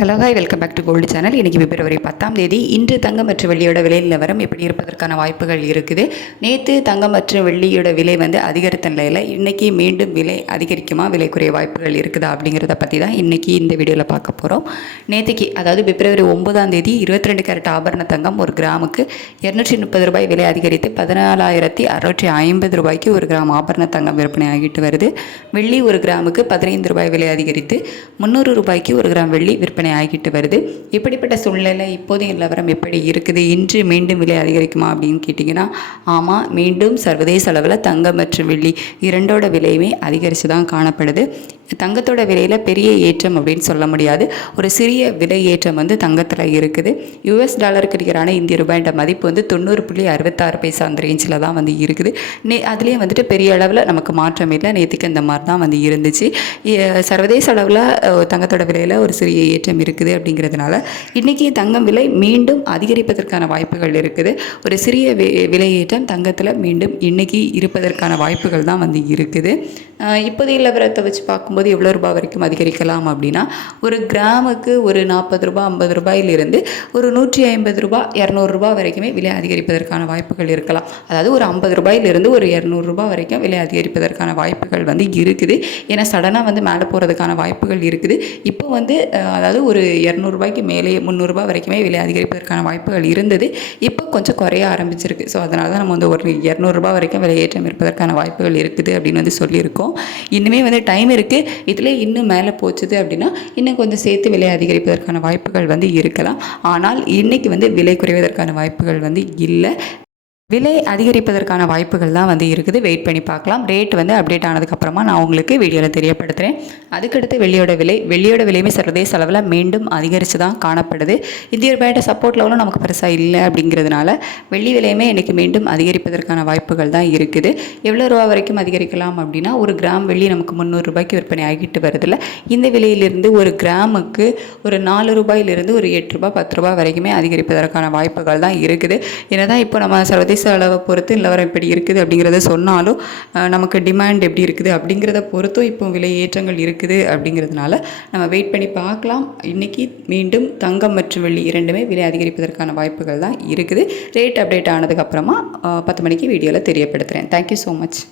Hello hi welcome back to gold channel இன்றைக்கி பிப்ரவரி பத்தாம் தேதி. இன்று தங்கம் மற்றும் வெள்ளியோட விலை நிலவரம் எப்படி இருப்பதற்கான வாய்ப்புகள் இருக்குது. நேற்று தங்கம் மற்றும் வெள்ளியோட விலை வந்து அதிகரித்த நிலையில் இன்றைக்கி மீண்டும் விலை அதிகரிக்குமா விலை குறைய வாய்ப்புகள் இருக்குதா அப்படிங்கிறத பற்றி தான் இன்றைக்கி இந்த வீடியோவில் பார்க்க போகிறோம் நேற்றுக்கு அதாவது பிப்ரவரி ஒன்பதாம் தேதி இருபத்தி ரெண்டு கேரட் ஆபரண தங்கம் ஒரு கிராமுக்கு இரநூற்றி முப்பது ரூபாய் விலை அதிகரித்து பதினாலாயிரத்தி அறுநூற்றி ஐம்பது ரூபாய்க்கு ஒரு கிராம் ஆபரண தங்கம் விற்பனை ஆகிட்டு வருது. வெள்ளி ஒரு கிராமுக்கு பதினைந்து ரூபாய் விலை அதிகரித்து முந்நூறு ரூபாய்க்கு ஒரு கிராம் வெள்ளி விற்பனை ஆகிட்டு வருது. இப்படிப்பட்ட சூழ்நிலை இப்போதைய நிலவரம் எப்படி இருக்குது? இன்று மீண்டும் விலை அதிகரிக்குமா அப்படின்னு கேட்டிங்கன்னா ஆமாம் மீண்டும் சர்வதேச அளவில் தங்கம் மற்றும் வெள்ளி இரண்டோட விலையுமே அதிகரித்து தான் காணப்படுது. தங்கத்தோட விலையில் பெரிய ஏற்றம் அப்படின்னு சொல்ல முடியாது. ஒரு சிறிய விலை ஏற்றம் வந்து தங்கத்தில் இருக்குது. யூஎஸ் டாலருக்கு நிகரான இந்திய ரூபாய்ன்ற மதிப்பு வந்து தொண்ணூறு புள்ளி அறுபத்தாறு பைசா அந்த ரேஞ்சில் தான் வந்து இருக்குது. நே அதுலேயும் வந்துட்டு பெரிய அளவில் நமக்கு மாற்றம் இல்லை. நேற்றுக்கு இந்த மாதிரி தான் வந்து இருந்துச்சு. சர்வதேச அளவில் தங்கத்தோட விலையில் ஒரு சிறிய ஏற்றம் இருக்குது அப்படிங்கிறதுனால இன்றைக்கி தங்கம் விலை மீண்டும் அதிகரிப்பதற்கான வாய்ப்புகள் இருக்குது. ஒரு சிறிய வி- விலை ஏற்றம் தங்கத்தில் மீண்டும் இன்றைக்கி இருப்பதற்கான வாய்ப்புகள் தான் வந்து இருக்குது. இப்போதைய நிலவரத்தை வச்சு பார்க்கும்போது எவ்வளோ ரூபாய் வரைக்கும் அதிகரிக்கலாம் அப்படின்னா ஒரு கிராமுக்கு ஒரு நாற்பது ரூபாய் ஐம்பது ரூபாயிலிருந்து ஒரு நூற்றி ஐம்பது ரூபாய் இரநூறுபா வரைக்குமே விலை அதிகரிப்பதற்கான வாய்ப்புகள் இருக்கலாம். அதாவது ஒரு ஐம்பது ரூபாயிலிருந்து ஒரு இரநூறுபா வரைக்கும் விலை அதிகரிப்பதற்கான வாய்ப்புகள் வந்து இருக்குது. ஏன்னா சடனாக வந்து மேலே போகிறதுக்கான வாய்ப்புகள் இருக்குது. இப்போ வந்து அதாவது ஒரு இரநூறுபாய்க்கு மேலே முந்நூறுரூபா வரைக்குமே விலை அதிகரிப்பதற்கான வாய்ப்புகள் இருந்தது. இப்போ கொஞ்சம் குறைய ஆரம்பிச்சிருக்கு. ஸோ அதனால தான் நம்ம வந்து ஒரு இரநூறுபா வரைக்கும் விலையேற்றம் இருப்பதற்கான வாய்ப்புகள் இருக்குது அப்படின்னு வந்து சொல்லியிருக்கோம். இன்னுமே வந்து டைம் இருக்குது இதில் இன்னும் மேலே போச்சுது அப்படின்னா இன்னும் கொஞ்சம் சேர்த்து விலை அதிகரிப்பதற்கான வாய்ப்புகள் வந்து இருக்கலாம். ஆனால் இன்னைக்கு வந்து விலை குறைவதற்கான வாய்ப்புகள் வந்து இல்லை. விலை அதிகரிப்பதற்கான வாய்ப்புகள் தான் வந்து இருக்குது. வெயிட் பண்ணி பார்க்கலாம். ரேட் வந்து அப்டேட் ஆனதுக்கப்புறமா நான் உங்களுக்கு வீடியோவில் தெரியப்படுத்துகிறேன் அதுக்கடுத்து வெள்ளியோட விலை. வெள்ளியோட விலையுமே சர்வதேச அளவில் மீண்டும் அதிகரித்து தான் காணப்படுது. இந்திய ரூபாயோட சப்போர்ட் லெவலும் நமக்கு பெருசாக இல்லை அப்படிங்கிறதுனால வெள்ளி விலையுமே இன்றைக்கி மீண்டும் அதிகரிப்பதற்கான வாய்ப்புகள் தான் இருக்குது. எவ்வளோ ரூபா வரைக்கும் அதிகரிக்கலாம் அப்படின்னா ஒரு கிராம் வெள்ளி நமக்கு முந்நூறு ரூபாய்க்கு விற்பனை ஆகிட்டு வருதுல்ல இந்த விலையிலிருந்து ஒரு கிராமுக்கு ஒரு நாலு ரூபாயிலிருந்து ஒரு எட்டு ரூபாய் பத்து ரூபாய் வரைக்குமே அதிகரிப்பதற்கான வாய்ப்புகள் தான் இருக்குது. என்னதான் இப்போ நம்ம சர்வதேச அளவை பொறுத்து நிலவரம் இப்படி இருக்குது அப்படிங்கிறத சொன்னாலும் நமக்கு டிமாண்ட் எப்படி இருக்குது அப்படிங்கிறத பொறுத்தும் இப்போ விலை ஏற்றங்கள் இருக்குது அப்படிங்கிறதுனால நம்ம வெயிட் பண்ணி பார்க்கலாம். இன்றைக்கி மீண்டும் தங்கம் மற்றும் வெள்ளி இரண்டுமே விலை அதிகரிப்பதற்கான வாய்ப்புகள் தான் இருக்குது. ரேட் அப்டேட் ஆனதுக்கப்புறமா பத்து மணிக்கு வீடியோவில் தெரியப்படுத்துகிறேன் தேங்க்யூ ஸோ மச்